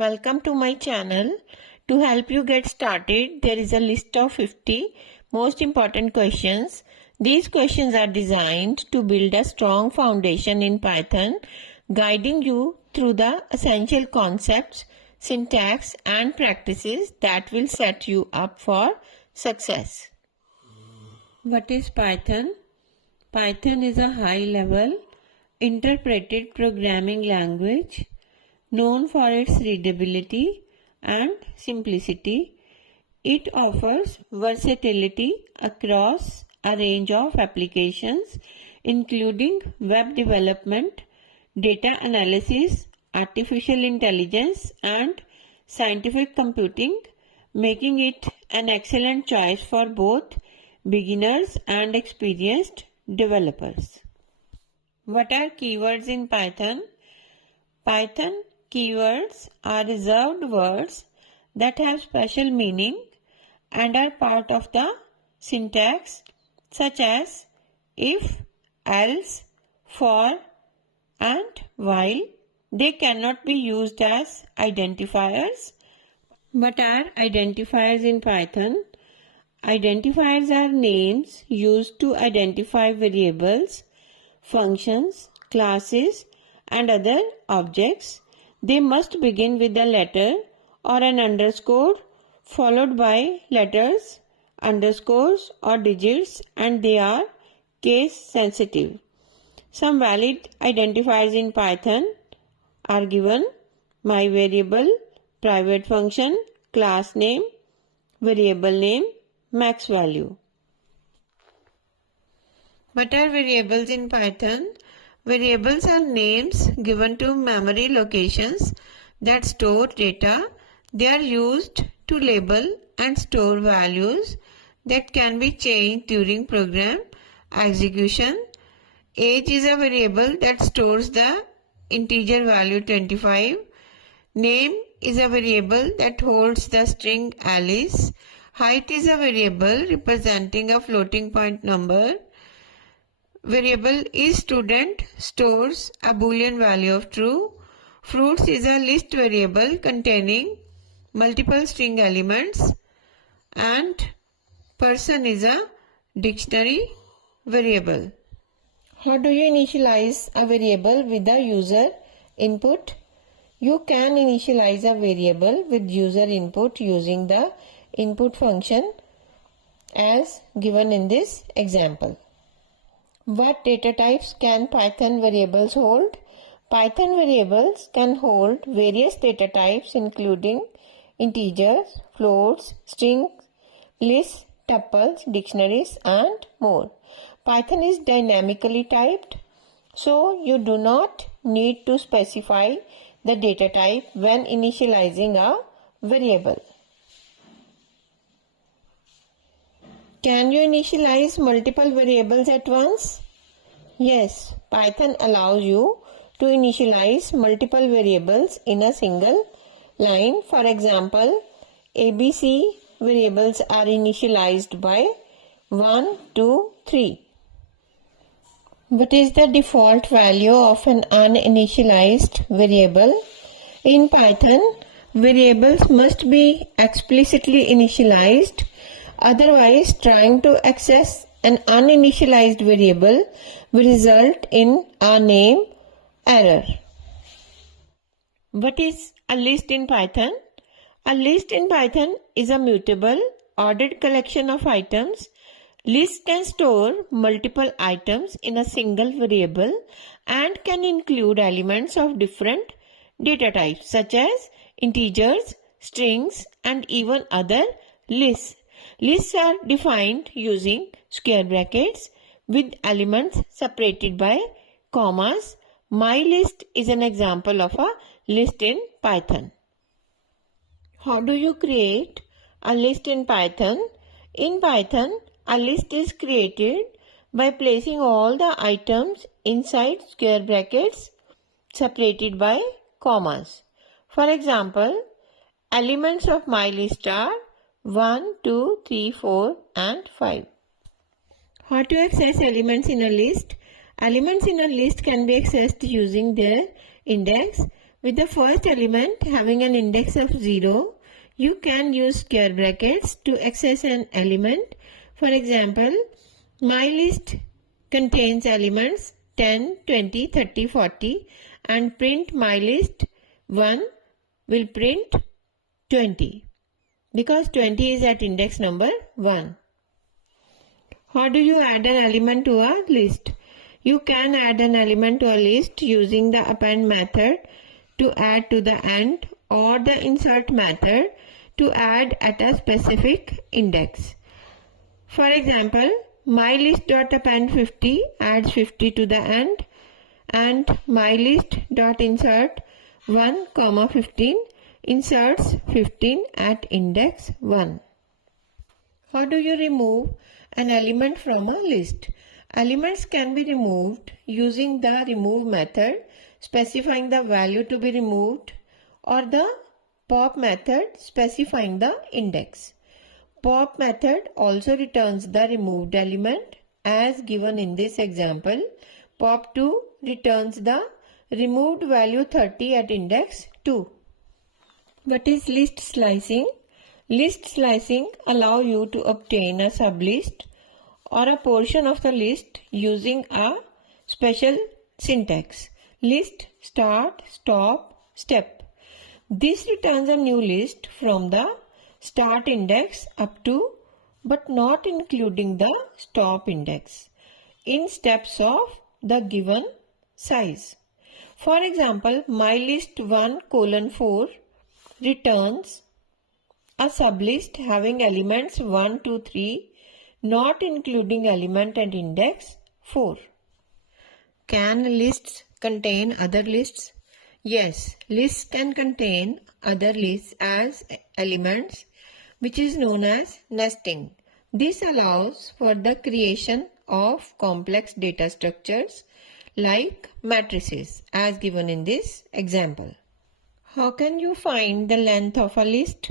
Welcome to my channel. To help you get started, there is a list of 50 most important questions. These questions are designed to build a strong foundation in Python, guiding you through the essential concepts, syntax and practices that will set you up for success. What is Python? Python is a high-level interpreted programming language known for its readability and simplicity. It offers versatility across a range of applications including web development, data analysis, artificial intelligence and scientific computing, making it an excellent choice for both beginners and experienced developers. What are keywords in Python? Python keywords are reserved words that have special meaning and are part of the syntax, such as if, else, for, and while. They cannot be used as identifiers. What are identifiers in Python? Identifiers are names used to identify variables, functions, classes, and other objects. They must begin with a letter or an underscore followed by letters, underscores or digits, and they are case sensitive. Some valid identifiers in Python are given: my variable, private function, class name, variable name, max value. What are variables in Python? Variables are names given to memory locations that store data. They are used to label and store values that can be changed during program execution. Age is a variable that stores the integer value 25. Name is a variable that holds the string Alice. Height is a variable representing a floating point number. Variable isStudent stores a boolean value of true. Fruits is a list variable containing multiple string elements. And person is a dictionary variable. How do you initialize a variable with the user input? You can initialize a variable with user input using the input function as given in this example. What data types can Python variables hold? Python variables can hold various data types including integers, floats, strings, lists, tuples, dictionaries, and more. Python is dynamically typed, so you do not need to specify the data type when initializing a variable. Can you initialize multiple variables at once? Yes, Python allows you to initialize multiple variables in a single line. For example, ABC variables are initialized by 1, 2, 3. What is the default value of an uninitialized variable? In Python, variables must be explicitly initialized. Otherwise, trying to access an uninitialized variable will result in a name error. What is a list in Python? A list in Python is a mutable, ordered collection of items. Lists can store multiple items in a single variable and can include elements of different data types such as integers, strings, and even other lists. Lists are defined using square brackets with elements separated by commas. MyList is an example of a list in Python. How do you create a list in Python? In Python, a list is created by placing all the items inside square brackets separated by commas. For example, elements of MyList are 1, 2, 3, 4 and 5. How to access elements in a list? Elements in a list can be accessed using their index. With the first element having an index of 0, you can use square brackets to access an element. For example, my list contains elements 10, 20, 30, 40 and print my list 1 will print 20 because 20 is at index number 1. How do you add an element to a list? You can add an element to a list using the append method to add to the end or the insert method to add at a specific index. For example, mylist.append 50 adds 50 to the end and mylist.insert 1, 15 inserts 15 at index 1. How do you remove an element from a list? Elements can be removed using the remove method specifying the value to be removed or the pop method specifying the index. Pop method also returns the removed element as given in this example. Pop2 returns the removed value 30 at index 2. What is list slicing? List slicing allows you to obtain a sublist or a portion of the list using a special syntax. List, start, stop, step. This returns a new list from the start index up to but not including the stop index in steps of the given size. For example, mylist1:4 returns a sublist having elements 1, 2, 3 not including element at index 4. Can lists contain other lists? Yes, lists can contain other lists as elements, which is known as nesting. This allows for the creation of complex data structures like matrices as given in this example. How can you find the length of a list?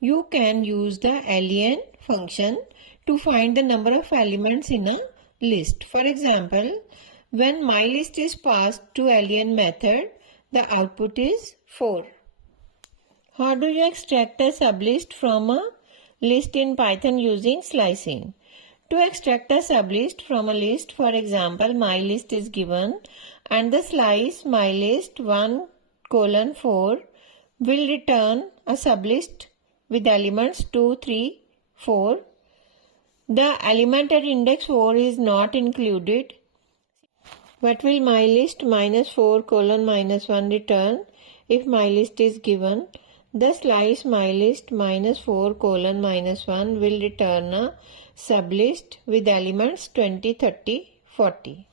You can use the len function to find the number of elements in a list. For example, when mylist is passed to len method, the output is 4. How do you extract a sublist from a list in Python using slicing? To extract a sublist from a list, for example, mylist is given and the slice mylist1:4 will return a sublist with elements 2, 3, 4. The element at index 4 is not included. What will mylist -4:-1 return if mylist is given? The slice mylist -4:-1 will return a sublist with elements 20, 30, 40.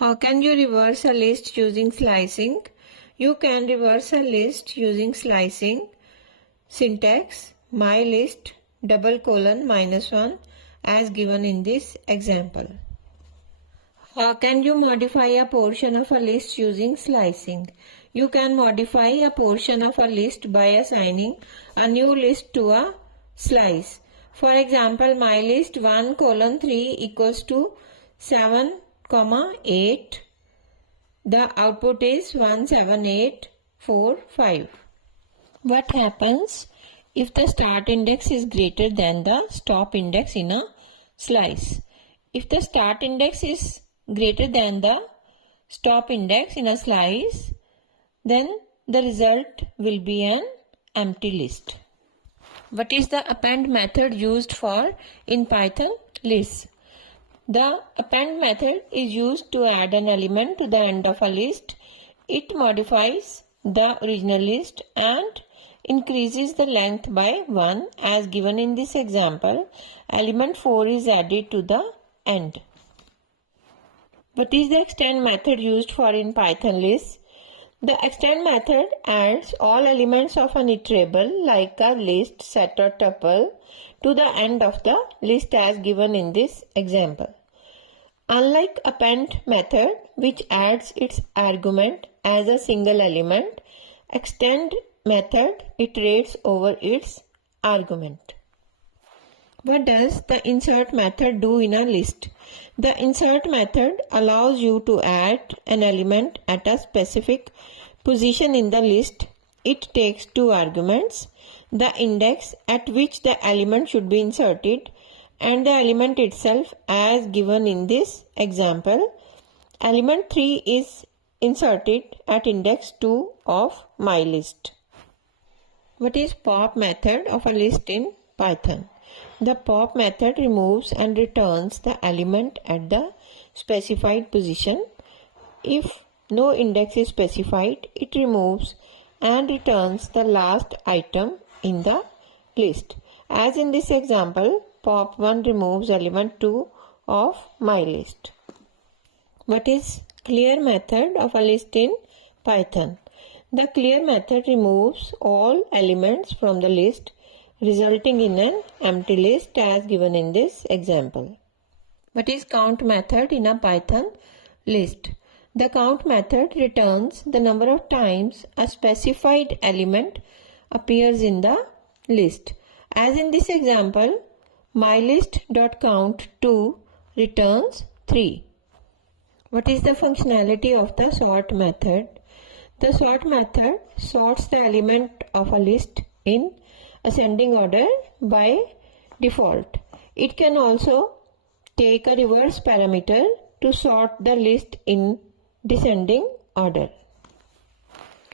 How can you reverse a list using slicing? You can reverse a list using slicing. Syntax mylist::1 as given in this example. How can you modify a portion of a list using slicing? You can modify a portion of a list by assigning a new list to a slice. For example, mylist1:3 equals to 7, 8. The output is 17845. What happens if the start index is greater than the stop index in a slice? If the start index is greater than the stop index in a slice, then the result will be an empty list. What is the append method used for in Python lists? The append method is used to add an element to the end of a list. It modifies the original list and increases the length by 1 as given in this example. Element 4 is added to the end. What is the extend method used for in Python lists? The extend method adds all elements of an iterable like a list, set or tuple to the end of the list as given in this example. Unlike append method which adds its argument as a single element, extend method iterates over its argument. What does the insert method do in a list? The insert method allows you to add an element at a specific position in the list, it takes two arguments, the index at which the element should be inserted and the element itself as given in this example. Element 3 is inserted at index 2 of my list. What is pop method of a list in Python? The pop method removes and returns the element at the specified position. If no index is specified, it removes and returns the last item in the list. As in this example, pop1 removes element 2 of my list. What is clear method of a list in Python? The clear method removes all elements from the list, resulting in an empty list as given in this example. What is count method in a Python list? The count method returns the number of times a specified element appears in the list. As in this example, mylist.count2 returns 3. What is the functionality of the sort method? The sort method sorts the element of a list in ascending order by default. It can also take a reverse parameter to sort the list in descending order.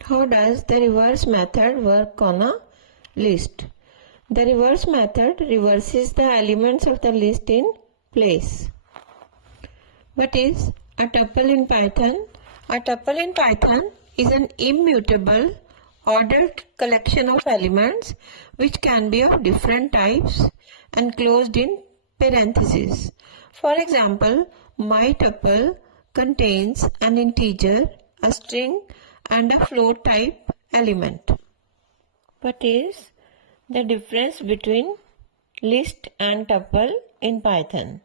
How does the reverse method work on a list? The reverse method reverses the elements of the list in place. What is a tuple in Python? A tuple in Python is an immutable ordered collection of elements which can be of different types and closed in parentheses. For example, my tuple contains an integer, a string, and a float type element. What is the difference between list and tuple in Python?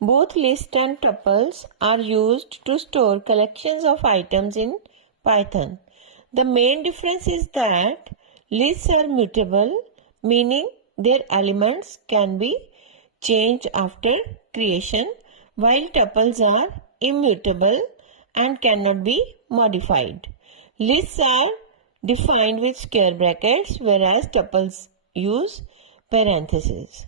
Both lists and tuples are used to store collections of items in Python. The main difference is that lists are mutable, meaning their elements can be changed after creation, while tuples are immutable and cannot be modified. Lists are defined with square brackets, whereas tuples use parentheses.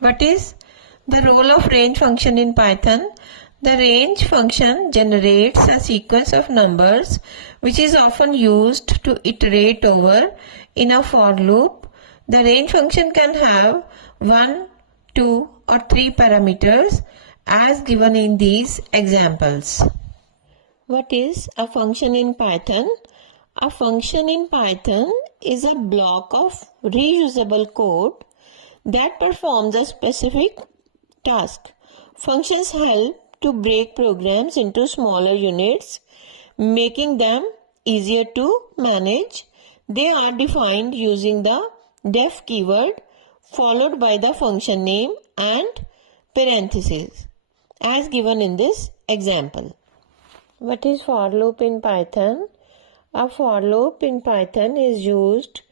What is the role of range function in Python? The range function generates a sequence of numbers which is often used to iterate over in a for loop. The range function can have 1, 2 or 3 parameters as given in these examples. What is a function in Python? A function in Python is a block of reusable code that performs a specific task. Functions help to break programs into smaller units, making them easier to manage. They are defined using the def keyword followed by the function name and parentheses as given in this example. What is for loop in Python? A for loop in Python is used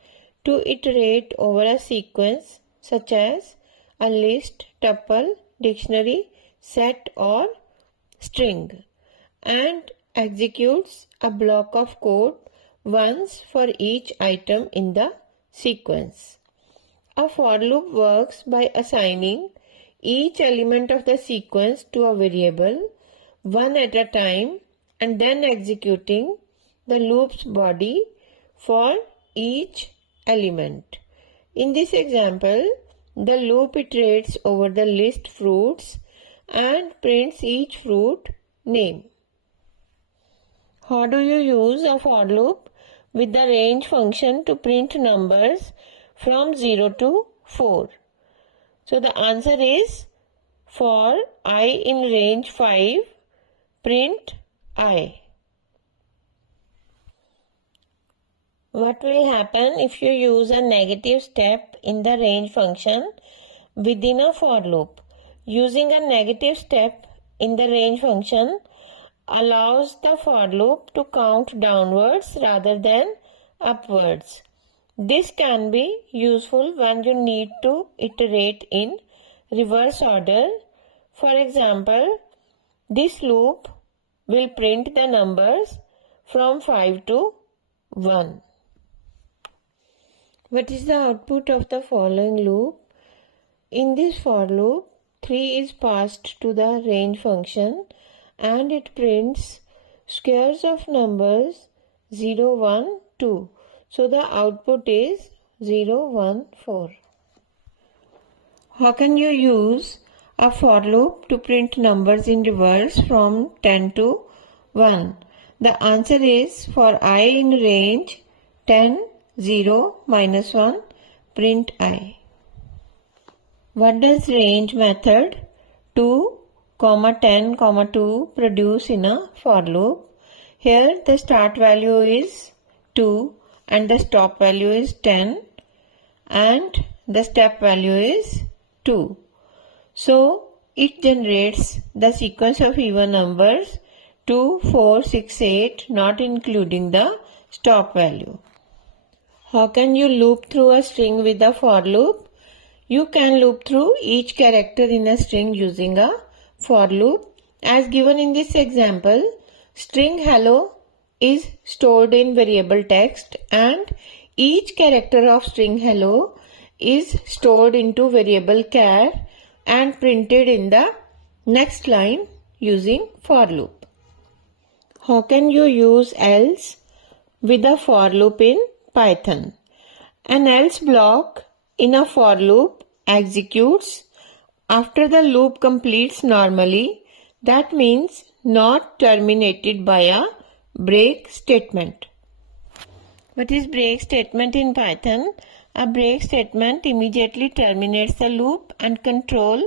to iterate over a sequence such as a list, tuple, dictionary, set or string, and executes a block of code once for each item in the sequence. A for loop works by assigning each element of the sequence to a variable one at a time and then executing the loop's body for each element. In this example, the loop iterates over the list fruits and prints each fruit name. How do you use a for loop with the range function to print numbers from 0 to 4? So the answer is for I in range 5, print I. What will happen if you use a negative step in the range function within a for loop? Using a negative step in the range function allows the for loop to count downwards rather than upwards. This can be useful when you need to iterate in reverse order. For example, this loop will print the numbers from 5 to 1. What is the output of the following loop? In this for loop, 3 is passed to the range function and it prints squares of numbers 0, 1, 2. So the output is 0, 1, 4. How can you use a for loop to print numbers in reverse from 10 to 1? The answer is for I in range 10, 0, minus 1, print I. What does range method 2, 10, 2 produce in a for loop? Here the start value is 2 and the stop value is 10 and the step value is 2. So it generates the sequence of even numbers 2, 4, 6, 8 not including the stop value. How can you loop through a string with a for loop? You can loop through each character in a string using a for loop. As given in this example, string hello is stored in variable text and each character of string hello is stored into variable char and printed in the next line using for loop. How can you use else with a for loop in Python? An else block in a for loop executes after the loop completes normally. That means not terminated by a break statement. What is break statement in Python? A break statement immediately terminates the loop and control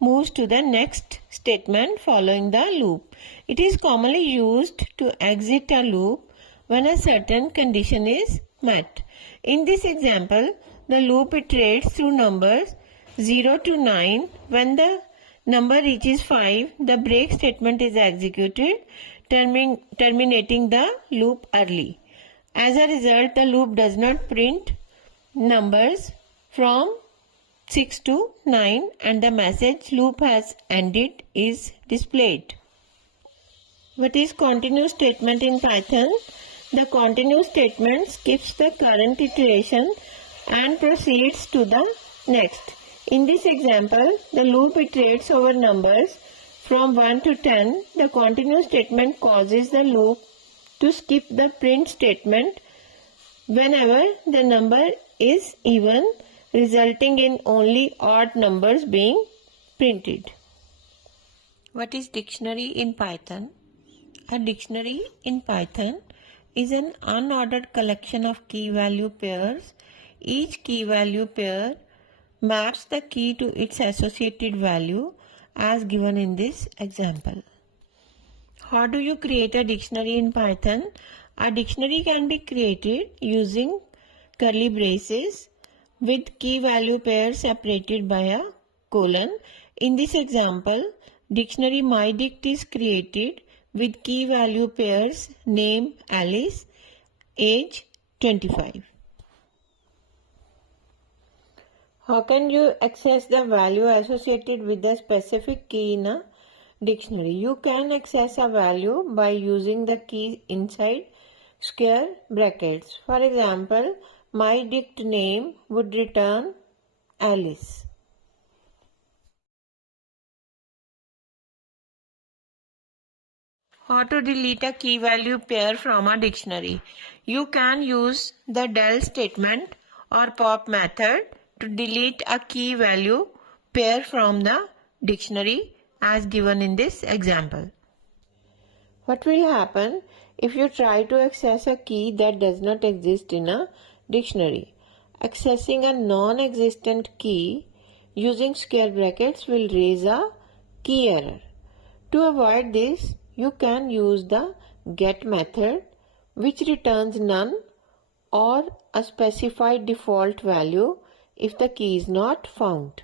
moves to the next statement following the loop. It is commonly used to exit a loop when a certain condition is met. In this example, the loop iterates through numbers 0 to 9. When the number reaches 5, the break statement is executed, terminating the loop early. As a result, the loop does not print numbers from 6 to 9 and the message loop has ended is displayed. What is continuous statement in Python? The continuous statement skips the current iteration and proceeds to the next. In this example, the loop iterates over numbers from 1 to 10. The continuous statement causes the loop to skip the print statement whenever the number is even, resulting in only odd numbers being printed. What is dictionary in Python? A dictionary in Python is an unordered collection of key-value pairs. Each key-value pair maps the key to its associated value as given in this example. How do you create a dictionary in Python? A dictionary can be created using curly braces with key-value pairs separated by a colon. In this example, dictionary mydict is created with key value pairs name Alice, age 25. How can you access the value associated with a specific key in a dictionary? You can access a value by using the key inside square brackets. For example, mydict name would return Alice. How to delete a key value pair from a dictionary? You can use the del statement or pop method to delete a key value pair from the dictionary as given in this example. What will happen if you try to access a key that does not exist in a dictionary. Accessing a non-existent key using square brackets will raise a key error. To avoid this, you can use the get method, which returns none or a specified default value if the key is not found.